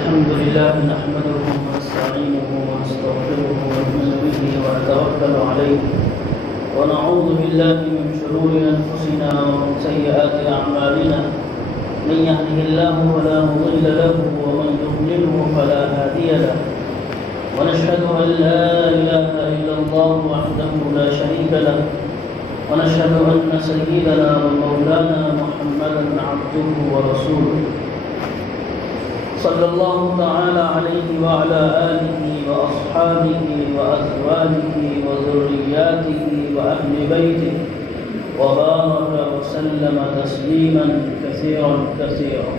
الحمد لله نحمده ونستعينه ونستغفره ونؤمن به ونتوكل عليه ونعوذ بالله من شرور أنفسنا ومن سيئات أعمالنا من يهده الله فلا مضل له ومن يضلله فلا هادي له ونشهد أن لا إله إلا الله وحده لا شريك له ونشهد أن سيدنا ومولانا محمدا عبده ورسوله صلى الله تعالى عليه وعلى آله وأصحابه وأزواجه وذرياته وأهل بيته وبارك وسلم تسليما كثيرا كثيرا.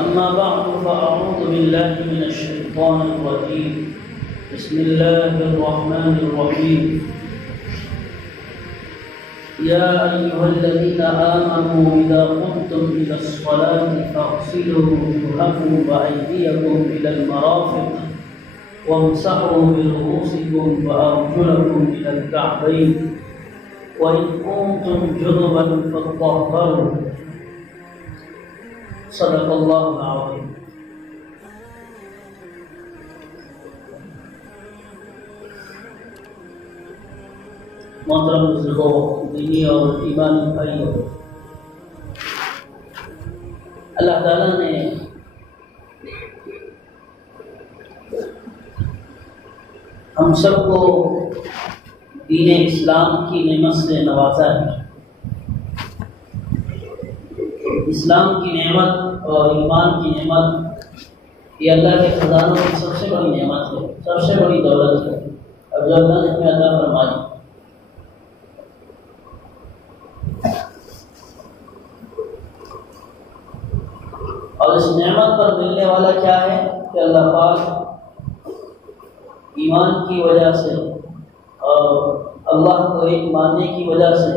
أما بعد فأعوذ بالله من الشيطان الرجيم. بسم الله الرحمن الرحيم. يا أيها الذين آمنوا إذا قمتم إلى الصلاة فاغسلوا وجوهكم وأيديكم إلى المرافق وامسحوا برؤوسكم وأرجلكم إلى الكعبين وإن كنتم جنبا فاطهروا. صدق الله العظيم. محترم بزرگوں، دینی اور ایمانی بھائیوں، اللہ تعالیٰ نے ہم سب کو دین اسلام کی نعمت سے نوازا ہے۔ اسلام کی نعمت اور ایمان کی نعمت یہ اللہ کے خزانوں کی سب سے بڑی نعمت ہے، سب سے بڑی دولت ہے، اور جو اللہ نے ہمیں عطا فرمائی۔ اور اس نعمت پر ملنے والا کیا ہے کہ اللہ پاک ایمان کی وجہ سے اور اللہ کو ایک ماننے کی وجہ سے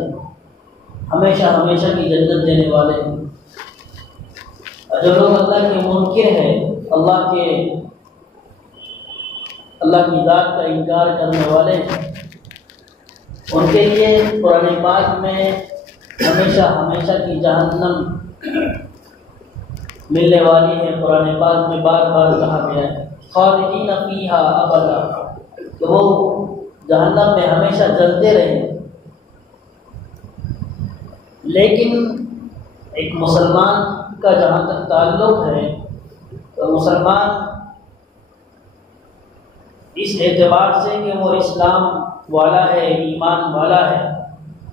ہمیشہ ہمیشہ کی جنت دینے والے ہیں۔ اور جو لوگ اللہ کے منکر ہیں، اللہ کی ذات کا انکار کرنے والے ہیں، ان کے لیے قرآن پاک میں ہمیشہ ہمیشہ کی جہنم ملنے والی ہے۔ قرآن پاک میں بار بار کہا گیا ہے خالدین فیہا ابدا، کہ وہ جہنم میں ہمیشہ جلتے رہیں۔ لیکن ایک مسلمان کا جہاں تک تعلق ہے تو مسلمان اس اعتبار سے کہ وہ اسلام والا ہے، ایمان والا ہے،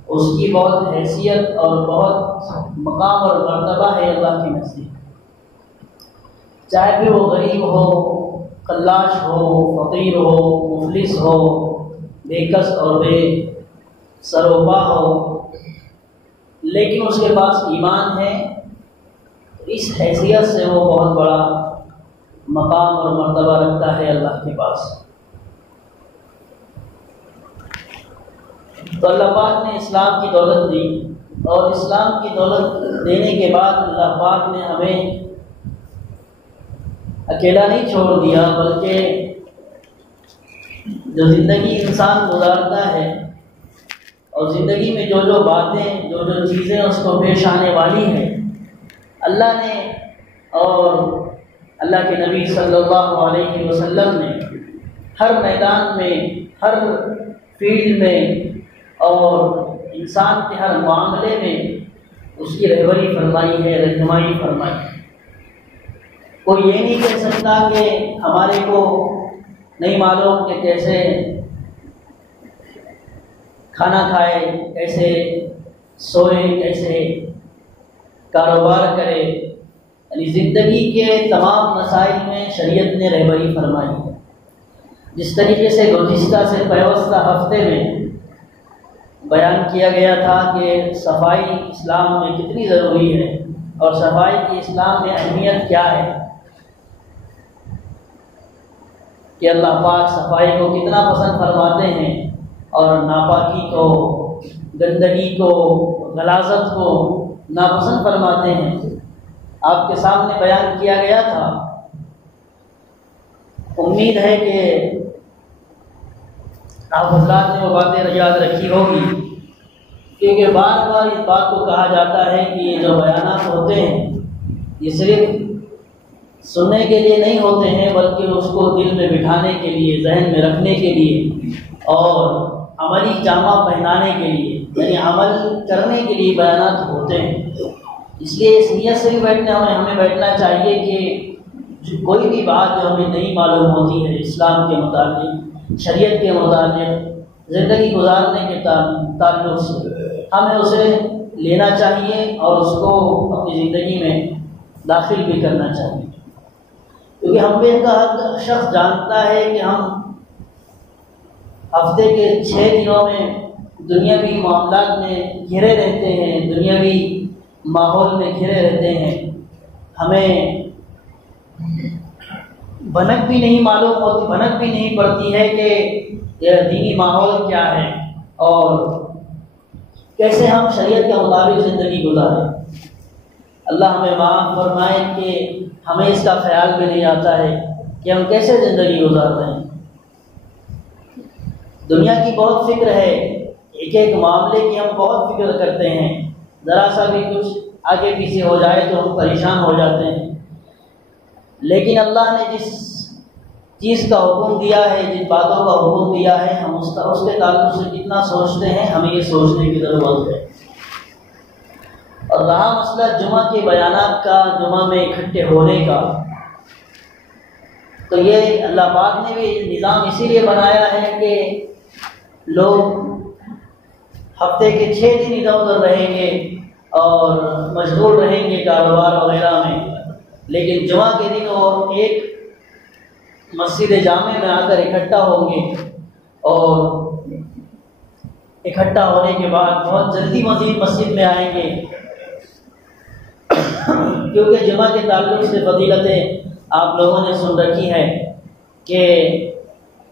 اس کی بہت حیثیت اور بہت مقام اور مرتبہ ہے اللہ کی نزدیک۔ چاہے پھر وہ غریب ہو، قلاش ہو، فقیر ہو، مفلس ہو، بے کس اور بے سروپا ہو، لیکن اس کے پاس ایمان ہے، اس حیثیت سے وہ بہت بڑا مقام اور مرتبہ رکھتا ہے اللہ کے پاس۔ تو اللہ پاک نے اسلام کی دولت دی، اور اسلام کی دولت دینے کے بعد اللہ پاک نے ہمیں اکیلا نہیں چھوڑ دیا، بلکہ جو زندگی انسان گزارتا ہے اور زندگی میں جو جو باتیں، جو جو چیزیں اس کو پیش آنے والی ہیں، اللہ نے اور اللہ کے نبی صلی اللہ علیہ وسلم نے ہر میدان میں، ہر فیلڈ میں اور انسان کے ہر معاملے میں اس کی رہبری فرمائی ہے، رہنمائی فرمائی ہے۔ کوئی یہ نہیں کہہ سکتا کہ ہمارے کو نہیں معلوم کہ کیسے کھانا کھائے، کیسے سوئے، کیسے کاروبار کرے۔ یعنی زندگی کے تمام مسائل میں شریعت نے رہبری فرمائی ہے۔ جس طریقے سے گزشتہ سے پیوستہ ہفتے میں بیان کیا گیا تھا کہ صفائی اسلام میں کتنی ضروری ہے اور صفائی کی اسلام میں اہمیت کیا ہے، کہ اللہ پاک صفائی کو کتنا پسند فرماتے ہیں اور ناپاکی کو، گندگی کو، غلاظت کو ناپسند فرماتے ہیں۔ آپ کے سامنے بیان کیا گیا تھا۔ امید ہے کہ آپ حضرات نے وہ باتیں یاد رکھی ہوگی، کیونکہ بار بار اس بات کو کہا جاتا ہے کہ یہ جو بیانات ہوتے ہیں یہ صرف سننے کے لیے نہیں ہوتے ہیں، بلکہ اس کو دل میں بٹھانے کے لیے، ذہن میں رکھنے کے لیے اور عملی جامہ پہنانے کے لیے، یعنی عمل کرنے کے لیے بیانات ہوتے ہیں۔ اس لیے اس نیت سے بھی ہمیں بیٹھنا چاہیے کہ کوئی بھی بات جو ہمیں نہیں معلوم ہوتی ہے اسلام کے متعلق، شریعت کے متعلق، زندگی گزارنے کے تعلق سے، ہمیں اسے لینا چاہیے اور اس کو اپنی زندگی میں داخل بھی کرنا چاہیے، کیونکہ ہم بھی کا ہر شخص جانتا ہے کہ ہم ہفتے کے 6 دنوں میں دنیاوی معاملات میں گھرے رہتے ہیں، دنیاوی ماحول میں گھرے رہتے ہیں، ہمیں بھنک بھی نہیں معلوم ہوتی، بھنک بھی نہیں پڑتی ہے کہ یہ دینی ماحول کیا ہے اور کیسے ہم شریعت کے مطابق زندگی گزاریں۔ اللہ ہمیں معاف فرمائے کہ ہمیں اس کا خیال بھی نہیں آتا ہے کہ ہم کیسے زندگی گزار رہے ہیں۔ دنیا کی بہت فکر ہے، ایک ایک معاملے کی ہم بہت فکر کرتے ہیں، ذرا سا بھی کچھ آگے پیچھے ہو جائے تو ہم پریشان ہو جاتے ہیں، لیکن اللہ نے جس چیز کا حکم دیا ہے، جن باتوں کا حکم دیا ہے، ہم اس کے تعلق سے کتنا سوچتے ہیں، ہمیں یہ سوچنے کی ضرورت ہے۔ اور رہا مسئلہ جمعہ کے بیانات کا، جمعہ میں اکٹھے ہونے کا، تو یہ اللہ پاک نے بھی نظام اسی لیے بنایا ہے کہ لوگ ہفتے کے 6 دن ادھر ادھر رہیں گے اور مشغول رہیں گے کاروبار وغیرہ میں، لیکن جمعہ کے دن وہ ایک مسجد جامع میں آ کر اکٹھا ہوں گے، اور اکٹھا ہونے کے بعد بہت جلدی مزید مسجد میں آئیں گے، کیونکہ جمعہ کے تعلق سے فضیلتیں آپ لوگوں نے سن رکھی ہے کہ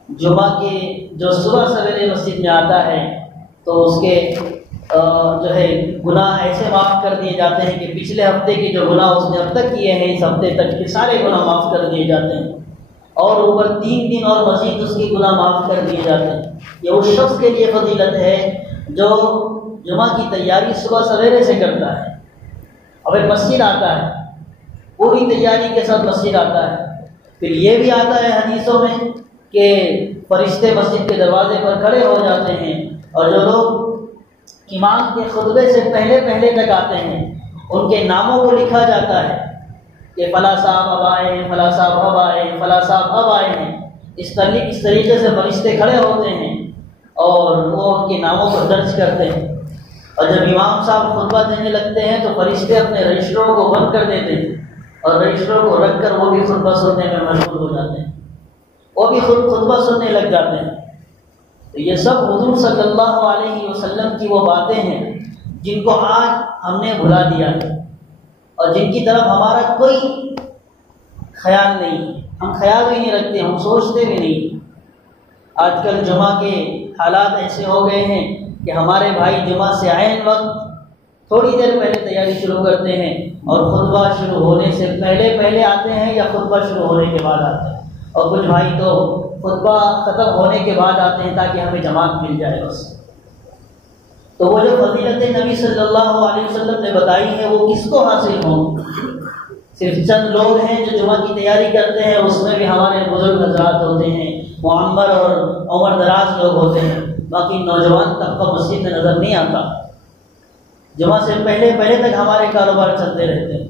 جمعہ کے جو صبح سویرے مسجد میں آتا ہے تو اس کے جو ہے گناہ ایسے معاف کر دیے جاتے ہیں کہ پچھلے ہفتے کے جو گناہ اس نے اب تک کیے ہیں، اس ہفتے تک کے سارے گناہ معاف کر دیے جاتے ہیں، اور اوپر 3 دن اور مزید اس کے گناہ معاف کر دیے جاتے ہیں۔ یہ اس شخص کے لیے فضیلت ہے جو جمعہ کی تیاری صبح سویرے سے کرتا ہے، اور پھر مسجد آتا ہے، پوری تیاری کے ساتھ مسجد آتا ہے۔ پھر یہ بھی آتا ہے حدیثوں میں کہ فرشتے مسجد کے دروازے پر کھڑے ہو جاتے ہیں، اور جو لوگ امام کے خطبے سے پہلے تک آتے ہیں ان کے ناموں کو لکھا جاتا ہے کہ فلاں صاحب اب آئے ہیں، فلاں صاحب اب آئے ہیں، فلاں صاحب اب آئے ہیں۔ اس طریقے سے فرشتے کھڑے ہوتے ہیں اور وہ ان کے ناموں کو درج کرتے ہیں، اور جب امام صاحب خطبہ دینے لگتے ہیں تو فرشتے اپنے رجسٹروں کو بند کر دیتے ہیں، اور رجسٹروں کو رکھ کر وہ بھی خطبہ سننے میں مشغول ہو جاتے ہیں، وہ بھی خطبہ سننے لگ جاتے ہیں۔ تو یہ سب حضور صلی اللہ علیہ وسلم کی وہ باتیں ہیں جن کو آج ہم نے بھلا دیا ہے، اور جن کی طرف ہمارا کوئی خیال نہیں، ہم خیال بھی نہیں رکھتے، ہم سوچتے بھی نہیں۔ آج کل جمعہ کے حالات ایسے ہو گئے ہیں کہ ہمارے بھائی جمعہ سے عین وقت تھوڑی دیر پہلے تیاری شروع کرتے ہیں، اور خطبہ شروع ہونے سے پہلے آتے ہیں یا خطبہ شروع ہونے کے بعد آتے ہیں، اور کچھ بھائی تو خطبہ ختم ہونے کے بعد آتے ہیں تاکہ ہمیں جماعت مل جائے بس۔ تو وہ جو فضیلتیں نبی صلی اللہ علیہ وسلم نے بتائی ہیں وہ کس کو حاصل ہوں؟ صرف چند لوگ ہیں جو جمعہ کی تیاری کرتے ہیں، اس میں بھی ہمارے بزرگ حضرات ہوتے ہیں، معمر اور عمر دراز لوگ ہوتے ہیں، باقی نوجوان طبقہ مسجد میں نظر نہیں آتا۔ جمعہ سے پہلے تک ہمارے کاروبار چلتے رہتے ہیں،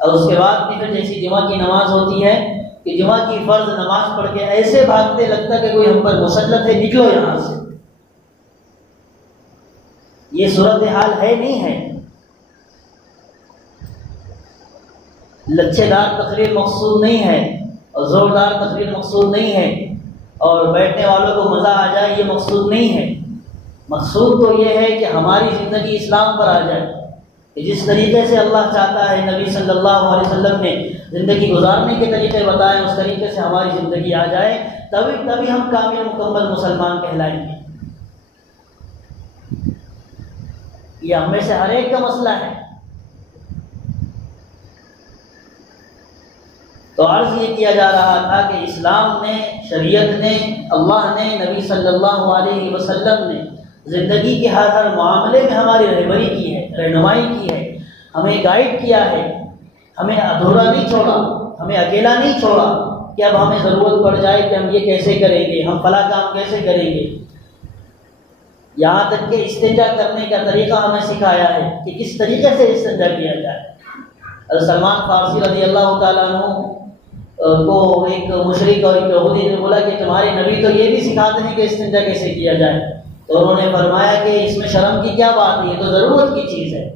اور اس کے بعد بھی پھر جیسی جمعہ کی نماز ہوتی ہے کہ جمعہ کی فرض نماز پڑھ کے ایسے بھاگتے لگتا کہ کوئی ہم پر مسلط ہے، نکلو یہاں سے۔ یہ صورتحال ہے نہیں ہے۔ لچھے دار تقریر مقصود نہیں ہے، اور زوردار تقریر مقصود نہیں ہے، اور بیٹھنے والوں کو مزہ آ جائے یہ مقصود نہیں ہے۔ مقصود تو یہ ہے کہ ہماری زندگی اسلام پر آ جائے، کہ جس طریقے سے اللہ چاہتا ہے، نبی صلی اللہ علیہ وسلم نے زندگی گزارنے کے طریقے بتائے، اس طریقے سے ہماری زندگی آ جائے، تبھی ہم کامل مکمل مسلمان کہلائیں گے۔ یہ ہم میں سے ہر ایک کا مسئلہ ہے۔ تو عرض یہ کیا جا رہا تھا کہ اسلام نے، شریعت نے، اللہ نے، نبی صلی اللہ علیہ وسلم نے زندگی کے ہر معاملے میں ہماری رہبری کی ہے، رہنمائی کی ہے، ہمیں گائیڈ کیا ہے، ہمیں ادھورا نہیں چھوڑا۔ ہمیں اکیلا نہیں چھوڑا کہ اب ہمیں ضرورت پڑ جائے کہ ہم یہ کیسے کریں گے، ہم فلاں کام کیسے کریں گے، یہاں تک کہ استنجا کرنے کا طریقہ ہمیں سکھایا ہے کہ کس طریقے سے استنجا کیا جائے۔ سلمان فارسی رضی اللہ تعالیٰ عنہ کو ایک مشرک اور ایک یہودی نے بولا کہ تمہارے نبی تو یہ بھی سکھاتے ہیں کہ استنجا کیسے کیا جائے، تو انہوں نے فرمایا کہ اس میں شرم کی کیا بات ہے، یہ تو ضرورت کی چیز ہے۔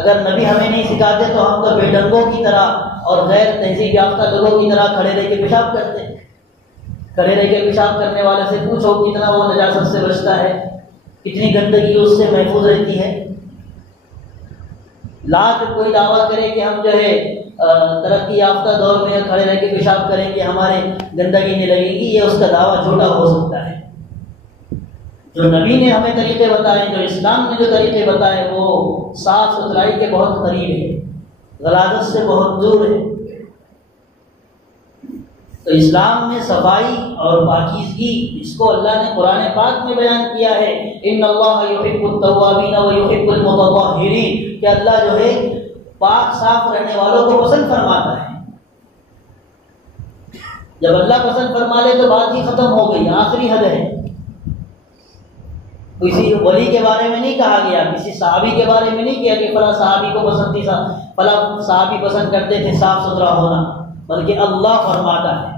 اگر نبی ہمیں نہیں سکھاتے تو ہم تو بے ڈنگوں کی طرح اور غیر تہذیب یافتہ لوگوں کی طرح کھڑے رہ کے پیشاب کرتے، کھڑے رہ کے پیشاب کرنے والے سے پوچھو کتنا وہ نجاست سے بچتا ہے، کتنی گندگی اس سے محفوظ رہتی ہے۔ لاکھ کوئی دعویٰ کرے کہ ہم جو ہے ترقی یافتہ دور میں کھڑے رہ کے پیشاب کریں گے ہمارے گندگی نہیں لگے گی، یہ اس کا دعویٰ جھوٹا ہو سکتا ہے۔ جو نبی نے ہمیں طریقے بتائے، جو اسلام نے جو طریقے بتائے، وہ صاف ستھرائی کے بہت قریب ہے، غلاظت سے بہت دور ہے۔ تو اسلام میں صفائی اور پاکیزگی، اس کو اللہ نے قرآن پاک میں بیان کیا ہے، ان اللہ یحب التوابین ویحب المتطہرین، کہ اللہ جو ہے پاک صاف رہنے والوں کو پسند فرماتا ہے۔ جب اللہ پسند فرما لے تو بات ہی ختم ہو گئی، آخری حد ہے۔ کسی ولی کے بارے میں نہیں کہا گیا، کسی صحابی کے بارے میں نہیں کیا کہ فلاں صحابی کو پسند تھی، فلاں صحابی پسند کرتے تھے صاف ستھرا ہونا، بلکہ اللہ فرماتا ہے۔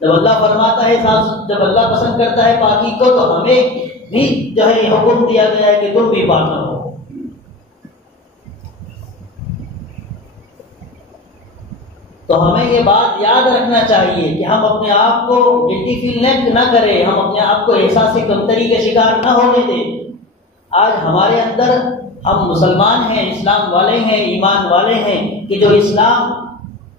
جب اللہ فرماتا ہے، جب اللہ پسند کرتا ہے پاکی کو، تو ہمیں بھی جو ہے حکم دیا گیا ہے کہ تم بھی پاک رہو۔ تو ہمیں یہ بات یاد رکھنا چاہیے کہ ہم اپنے آپ کو گلٹی فیل نہ کریں، ہم اپنے آپ کو احساس کمتری کے شکار نہ ہونے دیں۔ آج ہمارے اندر، ہم مسلمان ہیں، اسلام والے ہیں، ایمان والے ہیں، کہ جو اسلام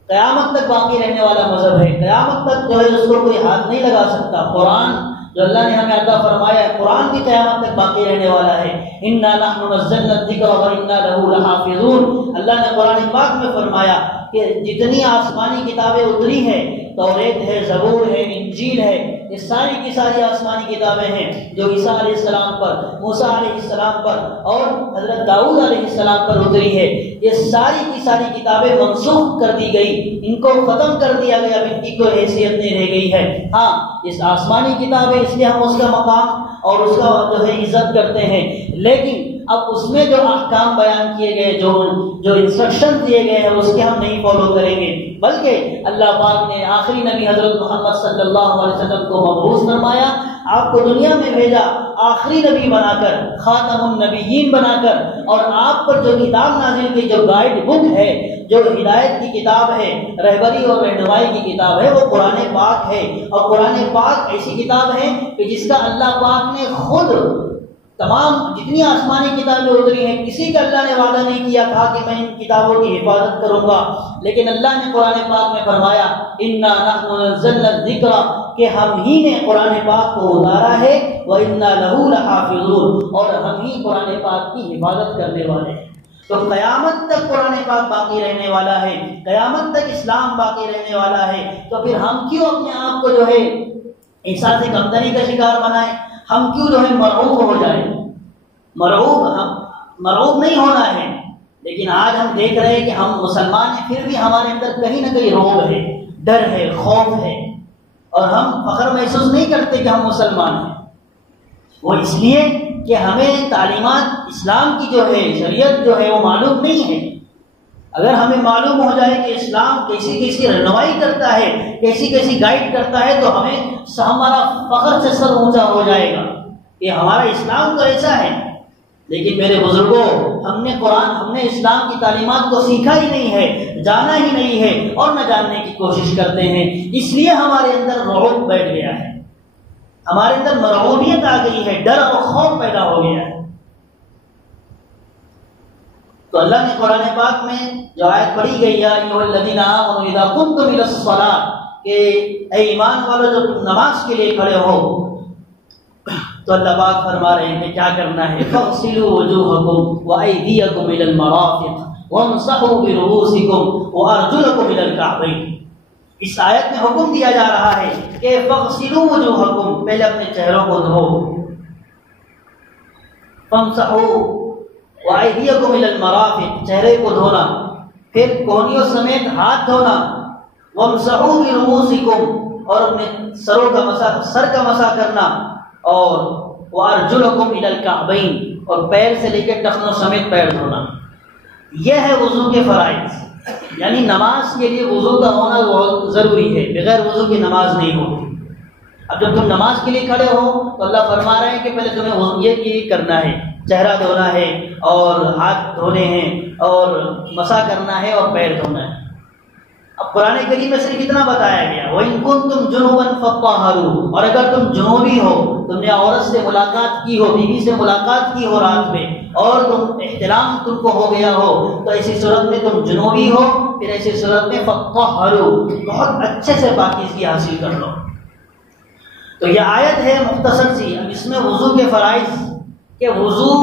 قیامت تک باقی رہنے والا مذہب ہے، قیامت تک جو ہے اس کو کوئی ہاتھ نہیں لگا سکتا۔ قرآن جو اللہ نے ہمیں عطا فرمایا ہے، قرآن بھی قیامت تک باقی رہنے والا ہے۔ انا نحن نزلنا الذکر وانا له لحافظون، اللہ نے قرآن پاک میں فرمایا کہ جتنی آسمانی کتابیں اتری ہیں، توریت ہے، زبور ہے، انجیل ہے، یہ ساری کی ساری آسمانی کتابیں ہیں جو عیسیٰ علیہ السلام پر، موسیٰ علیہ السلام پر اور حضرت داؤد علیہ السلام پر اتری ہے، یہ ساری کی ساری کتابیں منسوخ کر دی گئی، ان کو ختم کر دیا گیا، اب ان کی کوئی حیثیت نہیں رہ گئی ہے۔ ہاں، اس آسمانی کتابیں اس لیے ہم اس کا مقام اور اس کا جو ہے عزت کرتے ہیں، لیکن اب اس میں جو احکام بیان کیے گئے، جو انسٹرکشن دیے گئے ہیں، اس کے ہم نہیں فالو کریں گے، بلکہ اللہ پاک نے آخری نبی حضرت محمد صلی اللہ علیہ وسلم کو مبعوث فرمایا، آپ کو دنیا میں بھیجا آخری نبی بنا کر، خاتم النبیین بنا کر، اور آپ پر جو کتاب نازل کی، جو گائیڈ بک ہے، جو ہدایت کی کتاب ہے، رہبری اور رہنمائی کی کتاب ہے، وہ قرآن پاک ہے۔ اور قرآن پاک ایسی کتاب ہے کہ جس کا اللہ پاک نے خود تمام جتنی آسمانی کتابیں اتری ہیں، کسی کا اللہ نے وعدہ نہیں کیا تھا کہ میں ان کتابوں کی حفاظت کروں گا، لیکن اللہ نے قرآن پاک میں فرمایا انا نحن نزلنا الذکر، کہ ہم ہی نے قرآن پاک کو اتارا ہے، وَإِنَّا لَهُ لَحَافِظُونَ، اور ہم ہی قرآن پاک کی حفاظت کرنے والے ہیں۔ تو قیامت تک قرآن پاک باقی رہنے والا ہے، قیامت تک اسلام باقی رہنے والا ہے، تو پھر ہم کیوں اپنے آپ کو جو ہے احساس کمتری کا شکار بنائیں؟ ہم کیوں جو ہے مرعوب ہو جائیں؟ مرعوب نہیں ہونا ہے، لیکن آج ہم دیکھ رہے ہیں کہ ہم مسلمان ہیں، پھر بھی ہمارے اندر کہیں نہ کہیں رعب ہے، ڈر ہے، خوف ہے، اور ہم فخر محسوس نہیں کرتے کہ ہم مسلمان ہیں۔ وہ اس لیے کہ ہمیں تعلیمات اسلام کی جو ہے، شریعت جو ہے، وہ معلوم نہیں ہے۔ اگر ہمیں معلوم ہو جائے کہ اسلام کیسی کیسی رہنمائی کرتا ہے، کیسی کیسی گائیڈ کرتا ہے، تو ہمارا فخر سے سر اونچا ہو جائے گا کہ ہمارا اسلام تو ایسا ہے۔ لیکن میرے بزرگوں، ہم نے اسلام کی تعلیمات کو سیکھا ہی نہیں ہے، جانا ہی نہیں ہے، اور نہ جاننے کی کوشش کرتے ہیں، اس لیے ہمارے اندر رعب بیٹھ گیا ہے، ہمارے اندر مرعوبیت آ گئی ہے، ڈر اور خوف پیدا ہو گیا ہے۔ تو اللہ نے قرآن پاک میں جو آیت پڑھی گئی ہے، ایھا الذین آمنوا اذا قمتم الی الصلاۃ، کہ اے ایمان والو جب تم نماز کے لیے کھڑے ہو، تو اللہ پاک فرما رہے ہیں کہ کیا کرنا ہے، فاغسلوا وجوہکم وایدیکم الی المرافق وامسحوا برؤوسکم وارجلکم الی الکعبین۔ اس آیت میں حکم دیا جا رہا ہے کہ فاغسلوا وجوہکم، پہلے اپنے چہروں کو دھو، فامسحوا وایدیکم الی المرافق، چہرے کو دھونا، پھر کوہنیوں سمیت ہاتھ دھونا، وامسحوا برؤوسکم اور اپنے سر کا مسح کرنا، اور وارجلکم الی الکعبین اور پیر سے لے کے ٹخنوں سمیت پیر دھونا. یہ ہے وضو کے فرائض. یعنی نماز کے لیے وضو کا ہونا بہت ضروری ہے، بغیر وضو کی نماز نہیں ہوتی. اب جب تم نماز کے لیے کھڑے ہو تو اللہ فرما رہے ہیں کہ پہلے تمہیں یہ کرنا ہے، چہرہ دھونا ہے اور ہاتھ دھونے ہیں اور مسح کرنا ہے اور پیر دھونا ہے. اب قرآن کریم میں صرف اتنا بتایا گیا، وَإِن كُنتُمْ جُنُبًا فَطَّهَّرُوا، اور اگر تم جنوبی ہو، تم نے عورت سے ملاقات کی ہو، بیوی سے ملاقات کی ہو رات میں، اور تم احتلام تم کو ہو گیا ہو، تو ایسی صورت میں تم جنوبی ہو، پھر ایسی صورت میں فَطَّهَّرُوا، بہت اچھے سے پاکیزگی حاصل کر لو. تو یہ آیت ہے مختصر سی. اب اس میں وضو کے فرائض کہ وضو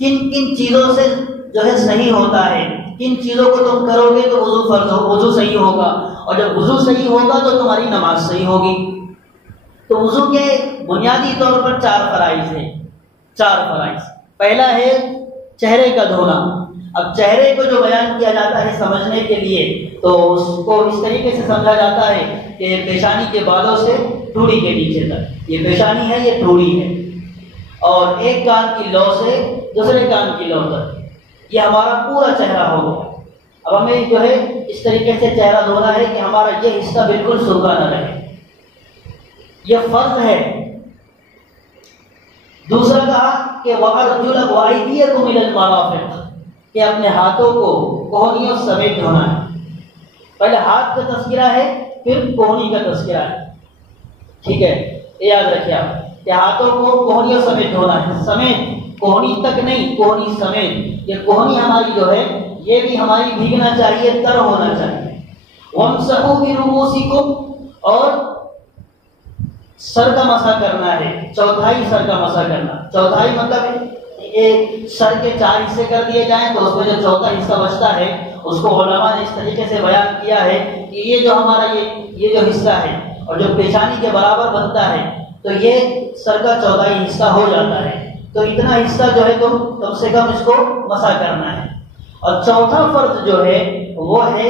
کن کن چیزوں سے جو ہے صحیح ہوتا ہے، کن چیزوں کو تم کرو گے تو وضو فرض ہو، وضو صحیح ہوگا، اور جب وضو صحیح ہوگا تو تمہاری نماز صحیح ہوگی. تو وضو کے بنیادی طور پر 4 فرائض ہیں. 4 فرائض. پہلا ہے چہرے کا دھونا. اب چہرے کو جو بیان کیا جاتا ہے سمجھنے کے لیے تو اس کو اس طریقے سے سمجھا جاتا ہے کہ پیشانی کے بالوں سے ٹھوڑی کے نیچے تک، یہ پیشانی ہے، یہ ٹھوڑی ہے، اور ایک کان کی لو سے دوسرے کان کی لو تک، یہ ہمارا پورا چہرہ ہو گیا. اب ہمیں جو ہے اس طریقے سے چہرہ دھونا ہے کہ ہمارا یہ حصہ بالکل سوکھا نہ رہے، یہ فرض ہے. دوسرا کہا کہ وَأَرْجُلَكُمْ وَأَيْدِيَكُمْ إِلَى الْمَرَافِقِ، کہ اپنے ہاتھوں کو کوہنیوں سمیت دھونا ہے. پہلے ہاتھ کا تذکرہ ہے، پھر کوہنی کا تذکرہ ہے. ٹھیک ہے، یہ یاد رکھیے آپ کہ ہاتھوں کو کوہنیوں سمیت دھونا ہے. سمیت، کوہنی تک نہیں، کوہنی سمیت. یہ کوہنی ہماری جو ہے یہ بھی ہماری بھیگنا چاہیے، تر ہونا چاہیے. وَامْسَحُوا بِرُؤُوسِكُمْ اور سر کا مسح کرنا ہے، چوتھائی سر کا مسح کرنا. چوتھائی مطلب ایک سر کے 4 حصے کر دیے جائیں تو اس میں جو چوتھا حصہ بچتا ہے اس کو علماء نے اس طریقے سے بیان کیا ہے کہ یہ جو ہمارا یہ جو حصہ ہے اور جو پیشانی کے برابر بنتا ہے تو یہ سر کا چوتھائی حصہ ہو جاتا ہے. تو اتنا حصہ جو ہے تو کم سے کم اس کو مسح کرنا ہے. اور چوتھا فرض جو ہے وہ ہے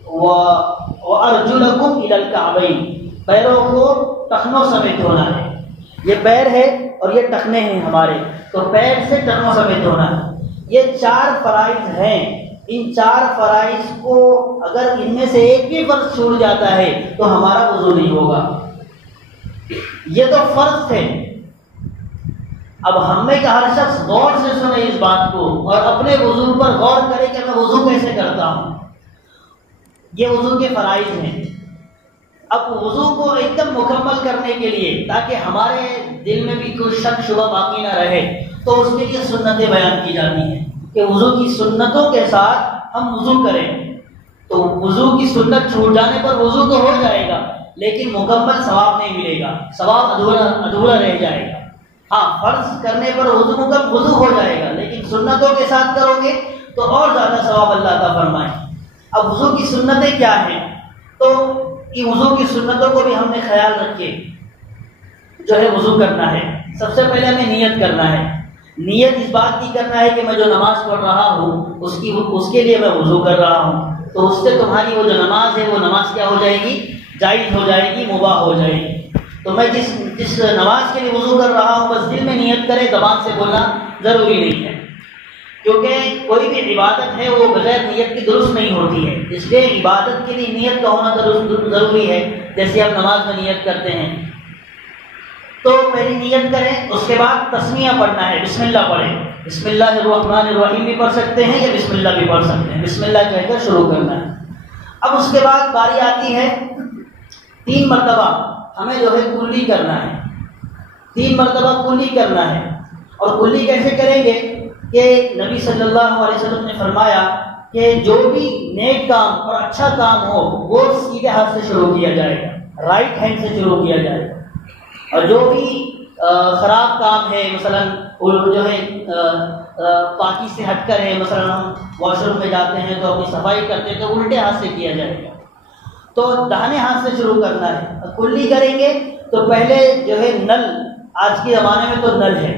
وَأَرْجُلَكُمْ إِلَى الْكَعْبَيْنِ، پیروں کو ٹخنوں سمیت دھونا ہے. یہ پیر ہے اور یہ ٹخنے ہیں ہمارے، تو پیر سے ٹخنوں سمیت دھونا ہے. یہ 4 فرائض ہیں. ان 4 فرائض کو اگر ان میں سے ایک بھی فرض چھوٹ جاتا ہے تو ہمارا وضو نہیں ہوگا. یہ تو فرض تھے. اب ہم میں کہ ہر شخص غور سے سنے اس بات کو اور اپنے وضو پر غور کرے کہ میں وضو کیسے کرتا ہوں. یہ وضو کے فرائض ہیں. اب وضو کو ایک دم مکمل کرنے کے لیے تاکہ ہمارے دل میں بھی کوئی شک شبہ باقی نہ رہے تو اس کے لیے سنتیں بیان کی جاتی ہیں کہ وضو کی سنتوں کے ساتھ ہم وضو کریں. تو وضو کی سنت چھوٹ جانے پر وضو تو ہو جائے گا لیکن مکمل ثواب نہیں ملے گا، ثواب ادھورا رہ جائے گا. ہاں، فرض کرنے پر وضو ہو جائے گا لیکن سنتوں کے ساتھ کرو گے تو اور زیادہ ثواب اللہ عطا فرمائے. اب وضو کی سنتیں کیا ہیں؟ تو یہ وضو کی سنتوں کو بھی ہم نے خیال رکھ کے جو ہے وضو کرنا ہے. سب سے پہلے ہمیں نیت کرنا ہے. نیت اس بات کی کرنا ہے کہ میں جو نماز پڑھ رہا ہوں اس کے لیے میں وضو کر رہا ہوں. تو اس سے تمہاری وہ جو نماز ہے وہ نماز کیا ہو جائے گی؟ جائز ہو جائے گی، مباح ہو جائے گی. تو میں جس نماز کے لیے وضو کر رہا ہوں بس دل میں نیت کرے، زبان سے بولنا ضروری نہیں ہے، کیونکہ کوئی بھی عبادت ہے وہ بغیر نیت کی درست نہیں ہوتی ہے. اس لیے عبادت کے لیے نیت کا ہونا ضروری ہے. جیسے آپ نماز میں نیت کرتے ہیں تو پہلی نیت کریں، اس کے بعد تسمیہ پڑھنا ہے، بسم اللہ پڑھیں. بسم اللہ الرحمن الرحیم بھی پڑھ سکتے ہیں یا بسم اللہ بھی پڑھ سکتے ہیں. بسم اللہ کہہ کر شروع کرنا ہے. اب اس کے بعد باری آتی ہے 3 مرتبہ ہمیں جو ہے کلی کرنا ہے. 3 مرتبہ کلی کرنا ہے. اور کلی کیسے کریں گے کہ نبی صلی اللہ علیہ وسلم نے فرمایا کہ جو بھی نیک کام اور اچھا کام ہو وہ سیدھے ہاتھ سے شروع کیا جائے گا، رائٹ ہینڈ سے شروع کیا جائے گا. اور جو بھی خراب کام ہے، مثلا جو ہے پاکی سے ہٹ کر ہے، مثلا ہم واش روم میں جاتے ہیں تو اپنی صفائی کرتے ہیں تو الٹے ہاتھ سے کیا جائے گا. تو داہنے ہاتھ سے شروع کرنا ہے. کلی کریں گے تو پہلے جو ہے نل، آج کے زمانے میں تو نل ہے،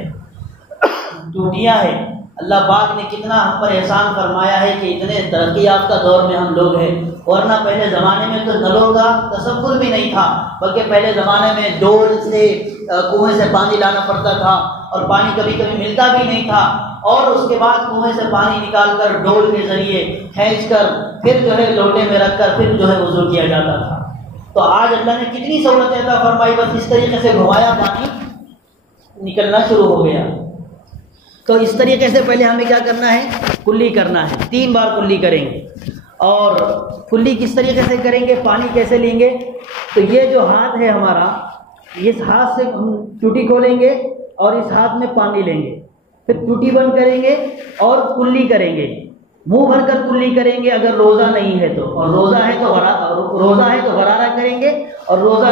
ٹوٹیاں ہیں. اللہ پاک نے کتنا ہم پر احسان فرمایا ہے کہ اتنے ترقی یافتہ دور میں ہم لوگ ہیں، ورنہ پہلے زمانے میں تو نلوں کا تصور بھی نہیں تھا، بلکہ پہلے زمانے میں ڈول سے کنویں سے پانی لانا پڑتا تھا، اور پانی کبھی کبھی ملتا بھی نہیں تھا، اور اس کے بعد کنویں سے پانی نکال کر ڈول کے ذریعے کھینچ کر پھر جو ہے لوٹے میں رکھ کر پھر جو ہے وضو کیا جاتا تھا۔ تو آج اللہ نے کتنی سہولتیں عطا فرمائی، بس اس طریقے سے گھمایا پانی نکلنا شروع ہو گیا۔ تو اس طریقے سے پہلے ہمیں کیا کرنا ہے؟ کلی کرنا ہے، 3 بار کلی کریں گے۔ اور کلی کس طریقے سے کریں گے، پانی کیسے لیں گے؟ تو یہ جو ہاتھ ہے ہمارا، اس ہاتھ سے ہم ٹوٹی کھولیں گے اور اس ہاتھ میں پانی لیں گے، پھر ٹوٹی بند کریں گے اور کلی کریں گے، منہ بھر کر کلی کریں گے اگر روزہ نہیں ہے تو، اور روزہ ہے تو غرارہ کریں گے، اور روزہ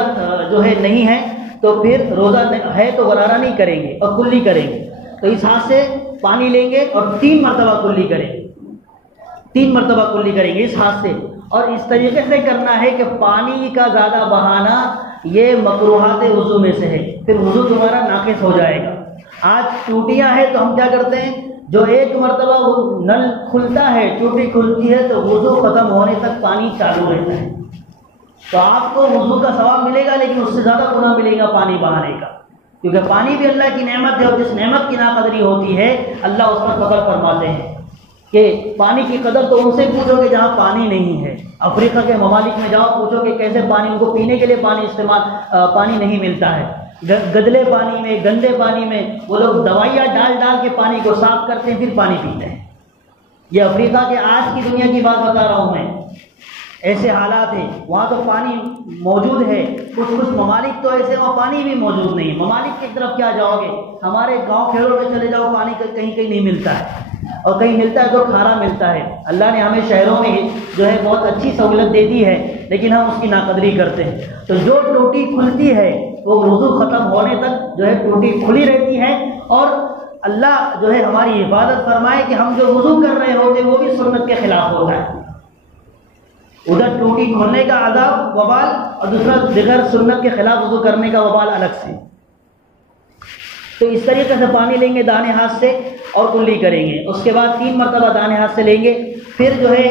جو ہے نہیں ہے تو پھر روزہ ہے تو غرارہ نہیں کریں گے اور کلی کریں گے۔ تو اس ہاتھ سے پانی لیں گے اور 3 مرتبہ کلی کریں گے، 3 مرتبہ کلی کریں گے اس ہاتھ سے۔ اور اس طریقے سے کرنا ہے کہ پانی کا زیادہ بہانا یہ مکروہات وضو میں سے ہے، پھر وضو تمہارا ناقص ہو جائے گا۔ آج ٹوٹیاں ہیں تو ہم کیا کرتے ہیں، جو 1 مرتبہ وہ نل کھلتا ہے، ٹوٹی کھلتی ہے تو وضو ختم ہونے تک پانی چالو رہتا ہے، تو آپ کو وضو کا ثواب ملے گا لیکن اس سے زیادہ گناہ ملے گا پانی بہانے کا، کیونکہ پانی بھی اللہ کی نعمت ہے، اور جس نعمت کی ناقدری ہوتی ہے اللہ اس پر فخر فرماتے ہیں کہ پانی کی قدر تو ان سے پوچھو کہ جہاں پانی نہیں ہے۔ افریقہ کے ممالک میں جاؤ، پوچھو کہ کیسے پانی، ان کو پینے کے لیے پانی نہیں ملتا ہے، گدلے پانی میں، گندے پانی میں وہ لوگ دوائیاں ڈال کے پانی کو صاف کرتے ہیں، پھر پانی پیتے ہیں۔ یہ افریقہ کے آج کی دنیا کی بات بتا رہا ہوں میں، ایسے حالات ہیں وہاں تو پانی موجود ہے، کچھ ممالک تو ایسے وہاں پانی بھی موجود نہیں ہے۔ ممالک کی طرف کیا جاؤ گے، ہمارے گاؤں کھیڑوں میں چلے جاؤ، پانی کہیں نہیں ملتا ہے، اور کہیں ملتا ہے تو کھارا ملتا ہے۔ اللہ نے ہمیں شہروں میں جو ہے بہت اچھی سہولت دے دی ہے، لیکن ہم اس کی ناقدری کرتے ہیں۔ تو جو ٹوٹی کھلتی ہے وہ وضو ختم ہونے تک جو ہے ٹوٹی کھلی رہتی ہے، اور اللہ جو ہے ہماری حفاظت فرمائے کہ ہم جو وضو کر رہے ہوتے وہ بھی سنت کے خلاف ہوتا ہے۔ ادھر ٹوٹی کھولنے کا عذاب وبال، اور دوسرا دیگر سنت کے خلاف وضو کرنے کا وبال الگ سے۔ تو اس طریقے سے پانی لیں گے دانے ہاتھ سے اور کلی کریں گے، اس کے بعد 3 مرتبہ دانے ہاتھ سے لیں گے، پھر جو ہے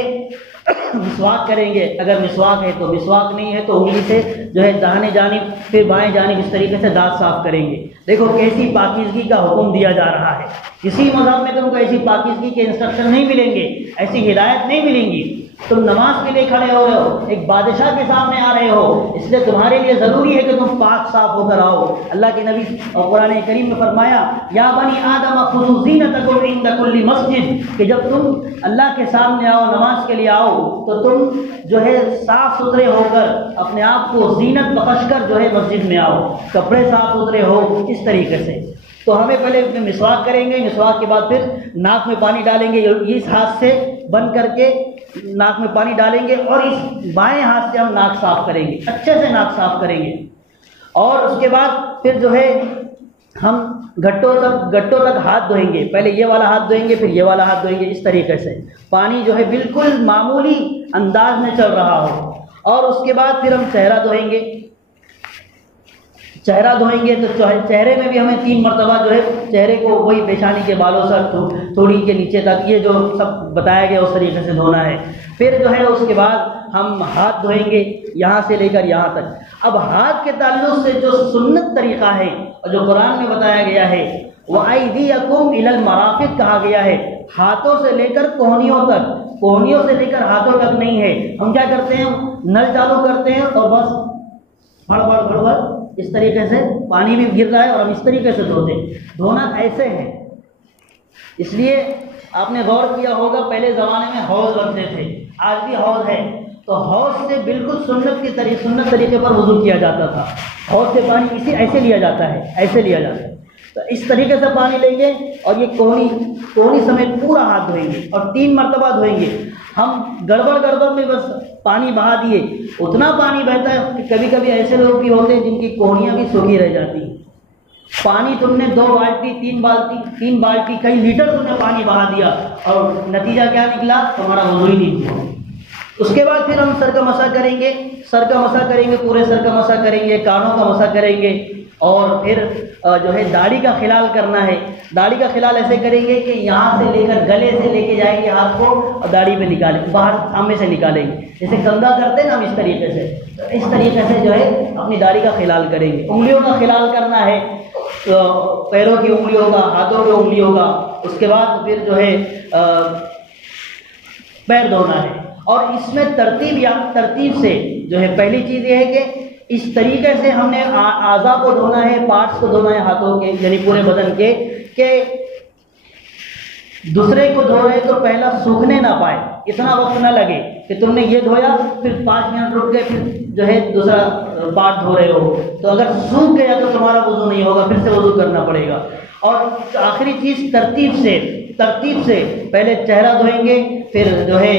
مسواک کریں گے، اگر مسواک ہے تو، مسواک نہیں ہے تو انگلی سے جو ہے داہنے جانب پھر بائیں جانب اس طریقے سے دانت صاف کریں گے۔ دیکھو کیسی پاکیزگی کا حکم دیا جا رہا ہے، کسی مذہب میں تم کو ایسی پاکیزگی کے انسٹرکشن نہیں ملیں گے، ایسی ہدایت نہیں ملیں گی۔ تم نماز کے لیے کھڑے ہو رہے ہو، ایک بادشاہ کے سامنے آ رہے ہو، اس لیے تمہارے لیے ضروری ہے کہ تم پاک صاف ہو کر آؤ۔ اللہ کے نبی اور قرآن کریم میں فرمایا، یا بنی آدم خذوا زینتکم عند کل مسجد، کہ جب تم اللہ کے سامنے آؤ، نماز کے لیے آؤ، تو تم جو ہے صاف ستھرے ہو کر اپنے آپ کو زینت بخش کر جو ہے مسجد میں آؤ، کپڑے صاف ستھرے ہو، اس طریقے سے۔ تو ہمیں پہلے مسواک کریں گے، مسواک کے بعد پھر ناک میں پانی ڈالیں گے، اس ہاتھ سے بند کر کے ناک میں پانی ڈالیں گے، اور اس بائیں ہاتھ سے ہم ناک صاف کریں گے، اچھے سے ناک صاف کریں گے، اور اس کے بعد پھر جو ہے ہم گھٹوں تک ہاتھ دھوئیں گے، پہلے یہ والا ہاتھ دھوئیں گے پھر یہ والا ہاتھ دھوئیں گے، اس طریقے سے پانی جو ہے بالکل معمولی انداز میں چل رہا ہو۔ اور اس کے بعد پھر ہم چہرہ دھوئیں گے، چہرہ دھوئیں گے تو چہرے میں بھی ہمیں 3 مرتبہ جو ہے چہرے کو وہی پیشانی کے بالوں سے تھوڑی کے نیچے تک، یہ جو سب بتایا گیا اس طریقے سے دھونا ہے۔ پھر جو ہے اس کے بعد ہم ہاتھ دھوئیں گے یہاں سے لے کر یہاں تک۔ اب ہاتھ کے تعلق سے جو سنت طریقہ ہے اور جو قرآن میں بتایا گیا ہے، وَأَيْدِيَكُمْ إِلَى الْمَرَافِقِ کہا گیا ہے، ہاتھوں سے لے کر کوہنیوں تک، کوہنیوں سے لے کر ہاتھوں تک نہیں ہے۔ ہم کیا کرتے ہیں، نل چالو کرتے ہیں اور بس بھڑ بھڑ اس طریقے سے پانی بھی گر رہا ہے اور ہم اس طریقے سے دھوتے ہیں۔ دھونا ایسے ہے، اس لیے آپ نے غور کیا ہوگا پہلے زمانے میں حوض رکھتے تھے، آج بھی حوض ہے، تو حوض سے بالکل سنت طریقے پر وضو کیا جاتا تھا۔ حوض سے پانی ایسے لیا جاتا ہے، ایسے لیا جاتا ہے، تو اس طریقے سے پانی لیں گے اور یہ کوہنی سمیت پورا ہاتھ دھوئیں گے اور 3 مرتبہ دھوئیں گے۔ ہم گڑبڑ میں بس پانی بہا دیے، اتنا پانی بہتا ہے کہ کبھی کبھی ایسے لوگ بھی ہوتے ہیں جن کی کوہنیاں بھی سوکھی رہ جاتی ہیں۔ پانی تم نے 2 بالٹی 3 بالٹی کئی لیٹر تم نے پانی بہا دیا اور نتیجہ کیا نکلا، تمہارا وضو ہی نہیں ہوا۔ اس کے بعد پھر ہم سر کا مسح کریں گے، پورے سر کا مسح کریں گے، کانوں کا مسح کریں گے، اور پھر جو ہے داڑھی کا خلال کرنا ہے. داڑھی کا خلال ایسے کریں گے کہ یہاں سے لے کر گلے سے لے کے جائیں گے ہاتھ کو اور داڑھی پہ نکالیں گے, باہر سامنے سے نکالیں گے, جیسے کنگا کرتے ہیں نا ہم اس طریقے سے. تو اس طریقے سے جو ہے اپنی داڑھی کا خلال کریں گے. انگلیوں کا خلال کرنا ہے, پیروں کی انگلیوں کا, ہاتھوں کی انگلیوں کا. اس کے بعد پھر جو ہے پیر دھونا ہے. اور اس میں ترتیب سے جو ہے پہلی چیز یہ ہے کہ اس طریقے سے ہم نے اعضاء کو دھونا ہے, پارٹس کو دھونا ہے ہاتھوں کے یعنی پورے بدن کے, کہ دوسرے کو دھو رہے تو پہلا سوکھنے نہ پائے, اتنا وقت نہ لگے کہ تم نے یہ دھویا پھر 5 منٹ رک گئے پھر جو ہے دوسرا پارٹ دھو رہے ہو, تو اگر سوکھ گیا تو تمہارا وضو نہیں ہوگا, پھر سے وضو کرنا پڑے گا. اور آخری چیز ترتیب سے پہلے چہرہ دھوئیں گے, پھر جو ہے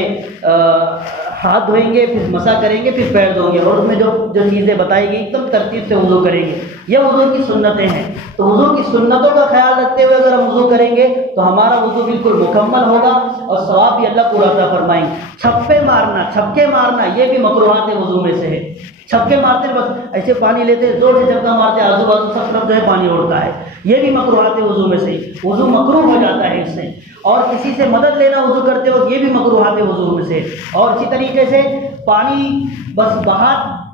ہاتھ دھوئیں گے, پھر مسح کریں گے, پھر پیر دھوئیں گے, اور اس میں جو چیزیں بتائی گئی ایک دم ترتیب سے وضو کریں گے. یہ وضو کی سنتیں ہیں. تو وضو کی سنتوں کا خیال رکھتے ہوئے اگر ہم وضو کریں گے تو ہمارا وضو بالکل مکمل ہوگا اور ثواب بھی اللہ پورا عطا فرمائیں گے. چھپکے مارنا یہ بھی مکروہات وضو میں سے ہے. چھپکے مارتے ہیں, بس ایسے پانی لیتے زور سے چھپکا مارتے, آزو بازو سب طرف جو ہے پانی اڑتا ہے, یہ بھی مکروہات وضو میں سے. وضو مکروہ ہو جاتا ہے اس سے. اور کسی سے مدد لینا وضو کرتے ہو, یہ بھی مکروہات وضو میں سے. اور اسی طریقے سے پانی بس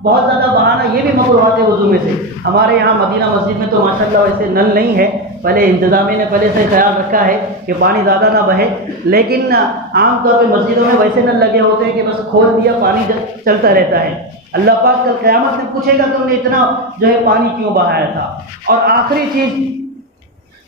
بہت زیادہ بہانا, یہ بھی مکروہات وضو میں سے. ہمارے یہاں مدینہ مسجد میں تو ماشاءاللہ ویسے نل نہیں ہے, پہلے انتظامیہ نے پہلے سے خیال رکھا ہے کہ پانی زیادہ نہ بہے, لیکن عام طور پہ مسجدوں میں ویسے نل لگے ہوتے ہیں کہ بس کھول دیا پانی چلتا رہتا ہے. اللہ پاک کل قیامت میں پوچھے گا کہ تم نے اتنا جو ہے پانی کیوں بہایا تھا. اور آخری چیز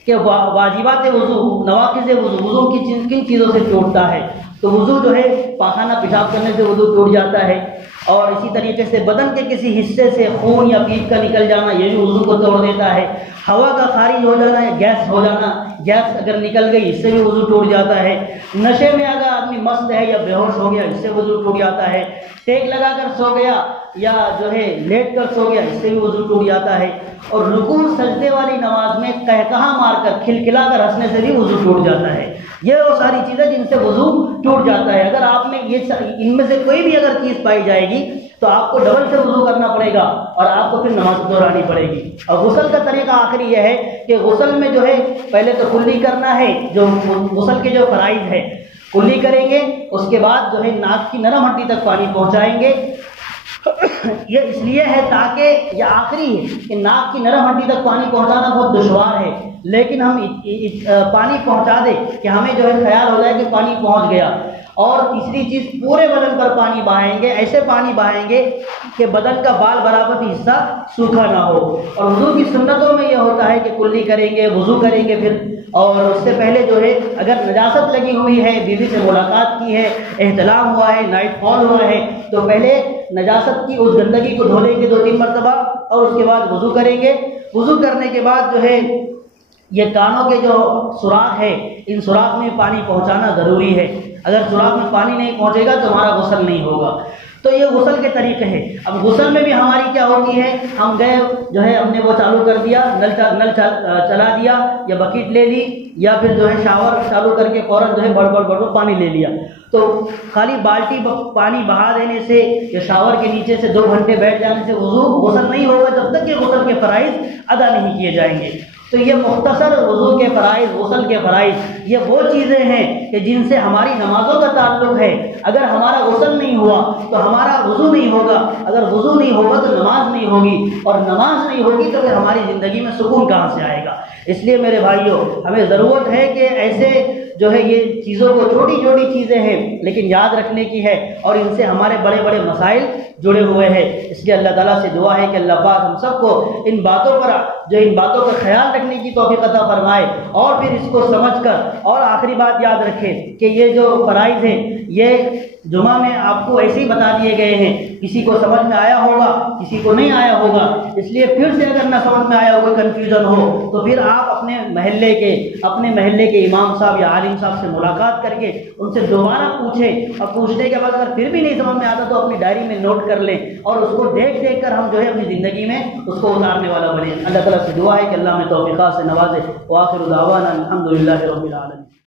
کہ واجبات وضو, نواقض وضو کی کن چیزوں سے ٹوٹتا ہے. تو وضو جو ہے پاخانہ پیشاب کرنے سے وضو ٹوٹ جاتا ہے, اور اسی طریقے سے بدن کے کسی حصے سے خون یا پیپ کا نکل جانا یہ بھی وضو کو توڑ دیتا ہے. ہوا کا خارج ہو جانا یا گیس ہو جانا, گیس اگر نکل گئی اس سے بھی وضو ٹوٹ جاتا ہے. نشے میں اگر آدمی مست ہے یا بے ہوش ہو گیا اس سے وضو ٹوٹ جاتا ہے. ٹیک لگا کر سو گیا یا جو ہے لیٹ کر سو گیا اس سے بھی وضو ٹوٹ جاتا ہے. اور رکوع سجدے والی نماز میں قہقہا مار کر کھلکھلا کر ہنسنے سے بھی وضو ٹوٹ جاتا ہے. یہ وہ ساری چیزیں جن سے وضو ٹوٹ جاتا ہے. اگر آپ میں ان میں سے کوئی بھی اگر چیز پائی جائے گی تو آپ کو ڈبل سے وضو کرنا پڑے گا اور آپ کو پھر نماز دہرانی پڑے گی. اور غسل کا طریقہ آخری یہ ہے کہ غسل میں جو ہے پہلے تو کلی کرنا ہے, جو غسل کے جو فرائض ہے کلی کریں گے. اس کے بعد جو ہے ناک کی نرم ہڈی تک پانی پہنچائیں گے. یہ اس لیے ہے تاکہ یہ آخری ہے کہ ناک کی نرم ہڈی تک پانی پہنچانا بہت دشوار ہے, لیکن ہم پانی پہنچا دیں کہ ہمیں جو ہے خیال ہو جائے کہ پانی پہنچ گیا. اور تیسری چیز پورے بدن پر پانی بہائیں گے, ایسے پانی بہائیں گے کہ بدن کا بال برابر حصہ سوکھا نہ ہو. اور وضو کی سنتوں میں یہ ہوتا ہے کہ کلی کریں گے, وضو کریں گے پھر, اور اس سے پہلے جو ہے اگر نجاست لگی ہوئی ہے, بیوی سے ملاقات کی ہے, احتلام ہوا ہے, نائٹ فال ہوا ہے, تو پہلے نجاست کی اس گندگی کو دھو لیں گے 2-3 مرتبہ, اور اس کے بعد وضو کریں گے. وضو کرنے کے بعد جو ہے یہ کانوں کے جو سوراخ ہے ان سوراخ میں پانی پہنچانا ضروری ہے. اگر سوراخ میں پانی نہیں پہنچے گا تو ہمارا غسل نہیں ہوگا. تو یہ غسل کے طریقے ہیں. اب غسل میں بھی ہماری کیا ہوتی ہے, ہم گئے جو ہے ہم نے وہ چالو کر دیا, نل چلا دیا یا بکیٹ لے لی, یا پھر جو ہے شاور چالو کر کے فوراً جو ہے بڑھ پانی لے لیا. تو خالی بالٹی پانی بہا دینے سے یا شاور کے نیچے سے 2 گھنٹے بیٹھ جانے سے غسل نہیں ہوگا جب تک کہ غسل کے فرائض ادا نہیں کیے جائیں گے. تو یہ مختصر وضو کے فرائض, غسل کے فرائض, یہ وہ چیزیں ہیں کہ جن سے ہماری نمازوں کا تعلق ہے. اگر ہمارا غسل نہیں ہوا تو ہمارا وضو نہیں ہوگا, اگر وضو نہیں ہوگا تو نماز نہیں ہوگی, اور نماز نہیں ہوگی تو پھر ہماری زندگی میں سکون کہاں سے آئے گا. اس لیے میرے بھائیوں ہمیں ضرورت ہے کہ ایسے جو ہے یہ چیزوں کو چھوٹی چھوٹی چیزیں ہیں لیکن یاد رکھنے کی ہے, اور ان سے ہمارے بڑے بڑے مسائل جڑے ہوئے ہیں. اس لیے اللہ تعالیٰ سے دعا ہے کہ اللہ پاک ہم سب کو ان باتوں کا خیال رکھنے کی توفیق عطا فرمائے, اور پھر اس کو سمجھ کر. اور آخری بات یاد رکھیں کہ یہ جو فرائض ہیں یہ جمعہ میں آپ کو ایسے ہی بتا دیے گئے ہیں, کسی کو سمجھ میں آیا ہوگا کسی کو نہیں آیا ہوگا. اس لیے پھر سے اگر نہ سمجھ میں آیا, کوئی کنفیوژن ہو, تو پھر آپ اپنے محلے کے امام صاحب یا عالم صاحب سے ملاقات کر کے ان سے دوبارہ پوچھیں, اور پوچھنے کے بعد اگر پھر بھی نہیں سمجھ میں آتا تو اپنی ڈائری میں نوٹ کر لیں, اور اس کو دیکھ کر ہم جو ہے اپنی زندگی میں اس کو اتارنے والا بنیں. اللہ تعالیٰ سے دعا ہے کہ اللہ میں توفیقات سے نوازے. وآخر دعوانا الحمدللہ رب العالمین.